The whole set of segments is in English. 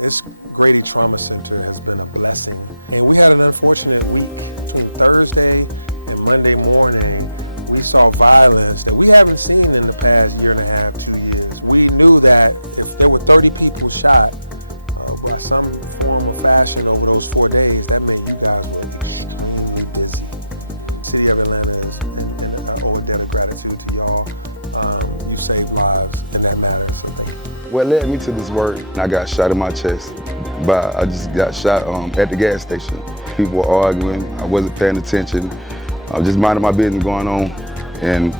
This Grady Trauma Center has been a blessing. And we had an unfortunate week. Between Thursday and Monday morning, we saw violence that we haven't seen in the past year and a half, 2 years. We knew that if there were 30 people shot by some form or fashion over those 4 days, that meant you guys were extremely busy. City of Atlanta is and owe a debt of gratitude to y'all. You saved lives in that matter, so thank you. What led me to this work, I got shot in my chest, but I just got shot at the gas station. People were arguing, I wasn't paying attention. I was just minding my business going on, and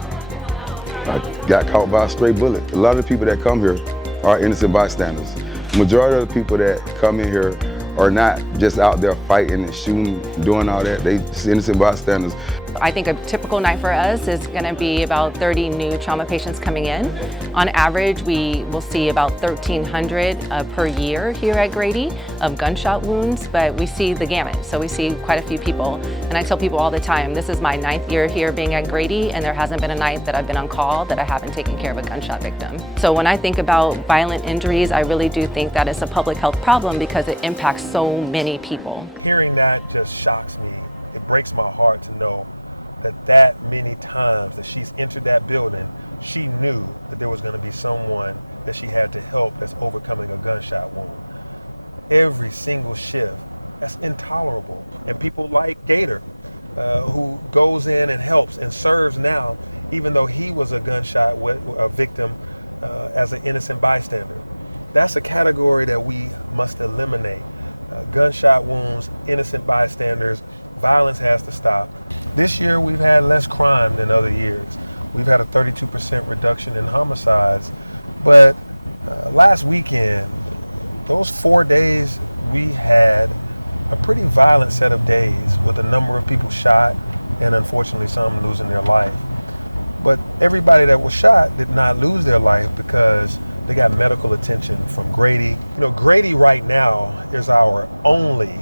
I got caught by a stray bullet. A lot of the people that come here are innocent bystanders. The majority of the people that come in here are not just out there fighting and shooting, doing all that. They just innocent bystanders. I think a typical night for us is going to be about 30 new trauma patients coming in. On average, we will see about 1,300 per year here at Grady of gunshot wounds, but we see the gamut, so we see quite a few people. And I tell people all the time, this is my 9th year here being at Grady, and there hasn't been a night that I've been on call that I haven't taken care of a gunshot victim. So when I think about violent injuries, I really do think that it's a public health problem because it impacts so many people. Hearing that just shocks me. It breaks my heart to know that many times that she's entered that building, she knew that there was going to be someone that she had to help that's overcoming a gunshot wound. Every single shift, that's intolerable. And people like Gator, who goes in and helps and serves now, even though he was a gunshot victim as an innocent bystander. That's a category that we must eliminate. Gunshot wounds, innocent bystanders, violence has to stop. This year we've had less crime than other years. We've had a 32% reduction in homicides, but last weekend, those 4 days, we had a pretty violent set of days with a number of people shot and unfortunately some losing their life. But everybody that was shot did not lose their life because they got medical attention from Grady. You know, Grady right now is our only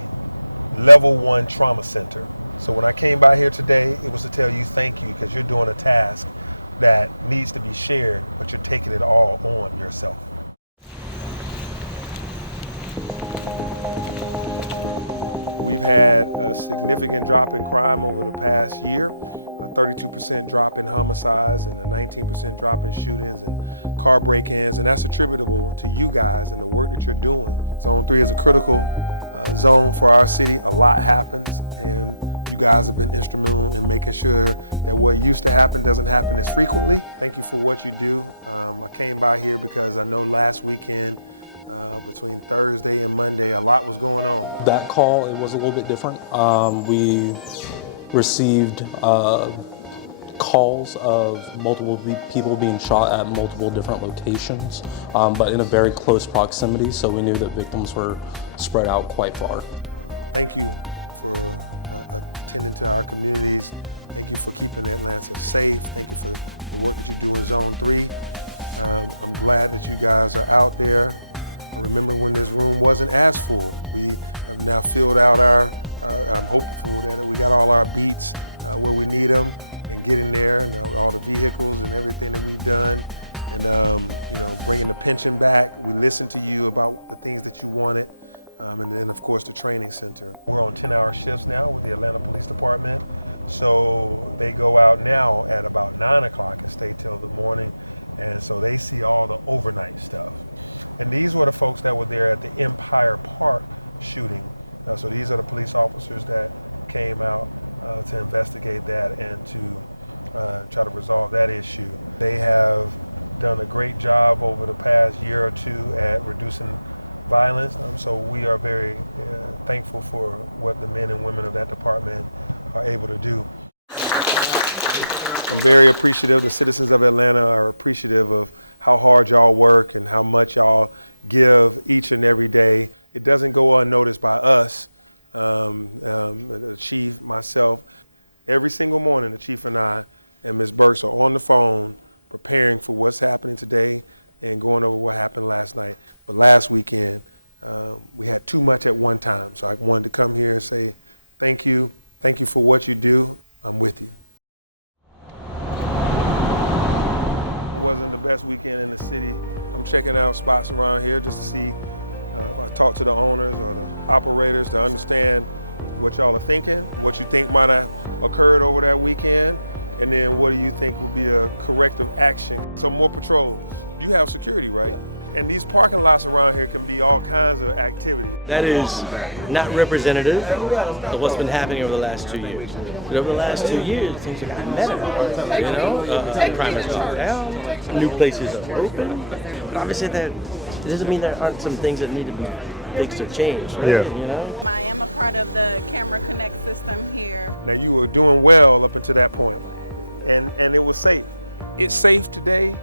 level 1 trauma center. So when I came by here today, it was to tell you thank you because you're doing a task that needs to be shared, but you're taking it all on yourself. We've had a significant drop in crime over the past year, a 32% drop in homicides and a 19% drop in shootings and car break-ins, and that's attributable to you guys and the work that you're doing. Zone 3 is a critical zone for our city. A lot happens, and you guys have been instrumental in making sure that what used to happen doesn't happen as frequently. Thank you for what you do. I came by here because I know last weekend, between Thursday and Monday, a lot was going on. That call, it was a little bit different. We received calls of multiple people being shot at multiple different locations, but in a very close proximity, so we knew that victims were spread out quite far. Thank you for attending to our communities. Thank you for keeping Atlanta safe. Thank you for the work that you do in Zone 3. I'm glad that you guys are out there. I remember when this room wasn't as full. We have now filled out I'm hopeful that we got all our beats where we need them and getting there, and all the vehicles and everything that we've done. And you know, bringing the pension back. We listened to you about the things that you wanted. And then of course the training center. We're on 10-hour shifts now with the Atlanta Police Department. So they go out now at about 9 o'clock and stay till the morning. And so they see all the overnight stuff. And these were the folks that were there at the Empire Park shooting. So these are the police officers that came out to investigate that and to try to resolve that issue. They have done a great job over the past year or two at reducing violence. So we are very thankful for what the men and women of that department are able to do. I'm very appreciative. The citizens of Atlanta are appreciative of how hard y'all work and how much y'all give each and every day. It doesn't go unnoticed by us, the chief, myself. Every single morning, the chief and I and Ms. Burks are on the phone preparing for what's happening today and going over what happened last night. But last weekend, we had too much at one time. So I wanted to come here and say, thank you. Thank you for what you do. I'm with you. It wasn't the best weekend in the city. I'm checking out spots around here just to see If I talk to the owners or the operators to understand what y'all are thinking, what you think might have occurred over that weekend, and then what do you think would be a corrective action? So more patrols. You have security, right? Yeah. And these parking lots around here can be all kinds of activity. That is not representative of what's been happening over the last 2 years. But over the last 2 years, things have gotten better. You know, crime has gone down, new places are open. But obviously that doesn't mean there aren't some things that need to be fixed or changed, right? Yeah. You know? I am a part of the Camera Connect system here. Now you were doing well up until that point, and it was safe. It's safe today.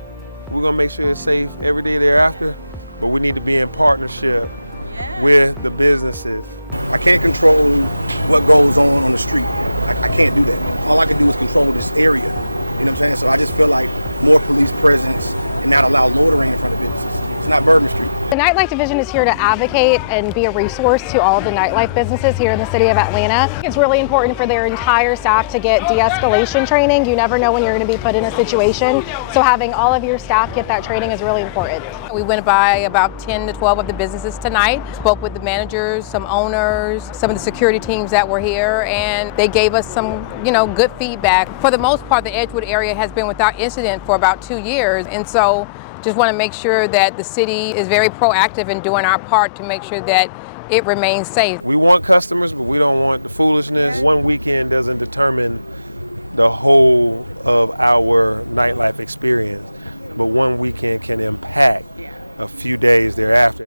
We're gonna make sure it's safe every day thereafter, but we need to be in partnership with the businesses. I can't control what goes on the street. I can't do that. All I can do is control this area. You know what I'm saying? So I just feel like more police presence and not allow loitering in front of businesses. It's not Bourbon Street. The Nightlife Division is here to advocate and be a resource to all of the nightlife businesses here in the city of Atlanta. It's really important for their entire staff to get de-escalation training. You never know when you're going to be put in a situation. So having all of your staff get that training is really important. We went by about 10 to 12 of the businesses tonight, spoke with the managers, some owners, some of the security teams that were here, and they gave us some, good feedback. For the most part, the Edgewood area has been without incident for about 2 years, and so just want to make sure that the city is very proactive in doing our part to make sure that it remains safe. We want customers, but we don't want the foolishness. One weekend doesn't determine the whole of our nightlife experience, but one weekend can impact a few days thereafter.